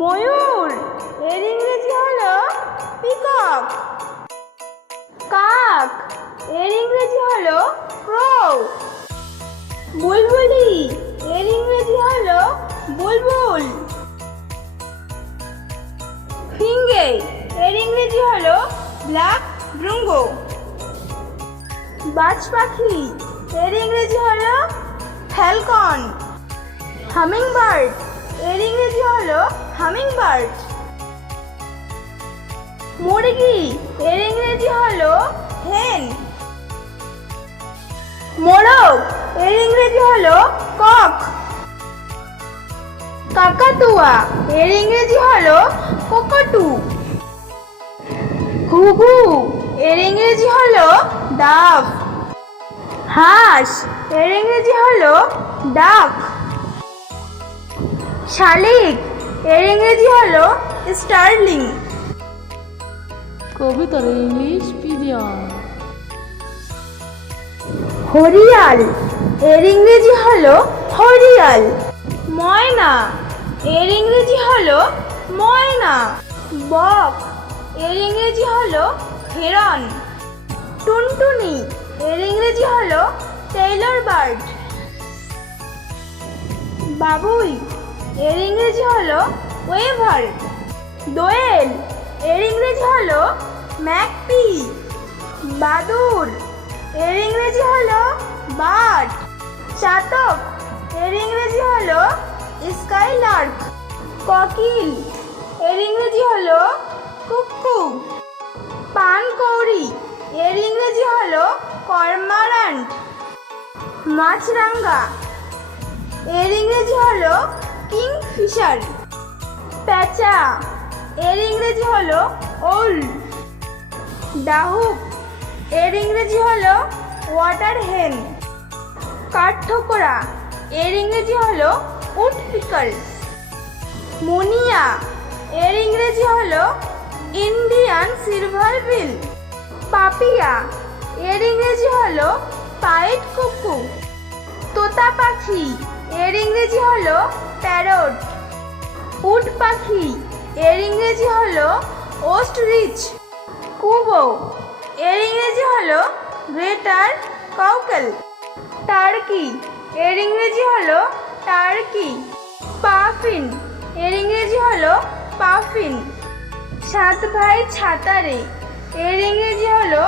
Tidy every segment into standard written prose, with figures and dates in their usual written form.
ময়ূর এর ইংরেজি হলো পিকক। কাক এর ইংরেজি হলো ক্রো। বুলবুলি এর ইংরেজি হলো বুলবুল। ফিঙ্গে এর ইংরেজি হলো ব্ল্যাক ড্রুঙ্গো। বাজ পাখি এর ইংরেজি হলো ফ্যালকন। হামিংবার্ড এর ইংরেজি হলো হামিংবার্ড। মুরগি এর ইংরেজি হলো হেন। মোরগ এর ইংরেজি হলো কক। কাকাতুয়া এর ইংরেজি হলো কোকটু। ঘুঘু এর ইংরেজি হলো ডাভ। হাঁস এর ইংরেজি হলো ডাক। শালিক এর ইংরেজি হলো স্টার্লিং। কবিতার ইংলিশ পিজিয়ন। হরিয়াল এর ইংরেজি হলো হরিয়াল। ময়না এর ইংরেজি হলো ময়না। বক এর ইংরেজি হলো হেরন। টুনটুনি এর ইংরেজি হলো টেইলর বার্ড। বাবুই এর ইংরেজি হলো ওয়েভার। দোয়েল এর ইংরেজি হলো ম্যাকপি। বাদুর এর ইংরেজি হলো বার্ড। চাতক এর ইংরেজি হলো স্কাইলার্ক। কোকিল এর ইংরেজি হলো কুকু। পানকৌড়ি এর ইংরেজি হলো কর্মোরান্ট। মাছরাঙা এর ইংরেজি হলো কিংফিশার। পেঁচা এর ইংরেজি হলো ওল। ডাহুক এর ইংরেজি হলো ওয়াটার হেন। কাঠঠোকরা এর ইংরেজি হলো উডপিকার। মুনিয়া এর ইংরেজি হলো ইন্ডিয়ান সিলভার বিল। পাপিয়া এর ইংরেজি হলো পাইট কুকু। তোতা পাখি এর ইংরেজি হলো প্যারট। উট পাখি এর ইংরেজি হলো ওস্টরিচ। কুবো এর ইংরেজি হলো গ্রেটার কাউকেল। টার্কি এর ইংরেজি হলো টার্কি। পাফিন এর ইংরেজি হলো পাফিন। সাত ভাই ছাতারে এর ইংরেজি হলো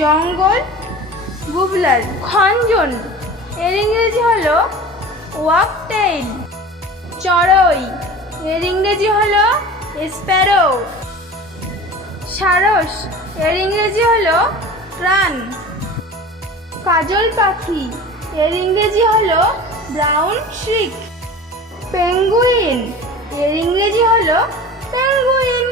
জঙ্গল বুবলার। খঞ্জন এর ইংরেজি হলো ওয়াকটেইল। চড়ই এর ইংরেজি হলো স্প্যারো। সারস এর ইংরেজি হলো ক্রান। কাজল পাখি এর ইংরেজি হলো ব্রাউন শ্রিক। পেঙ্গুইন এর ইংরেজি হলো পেঙ্গুইন।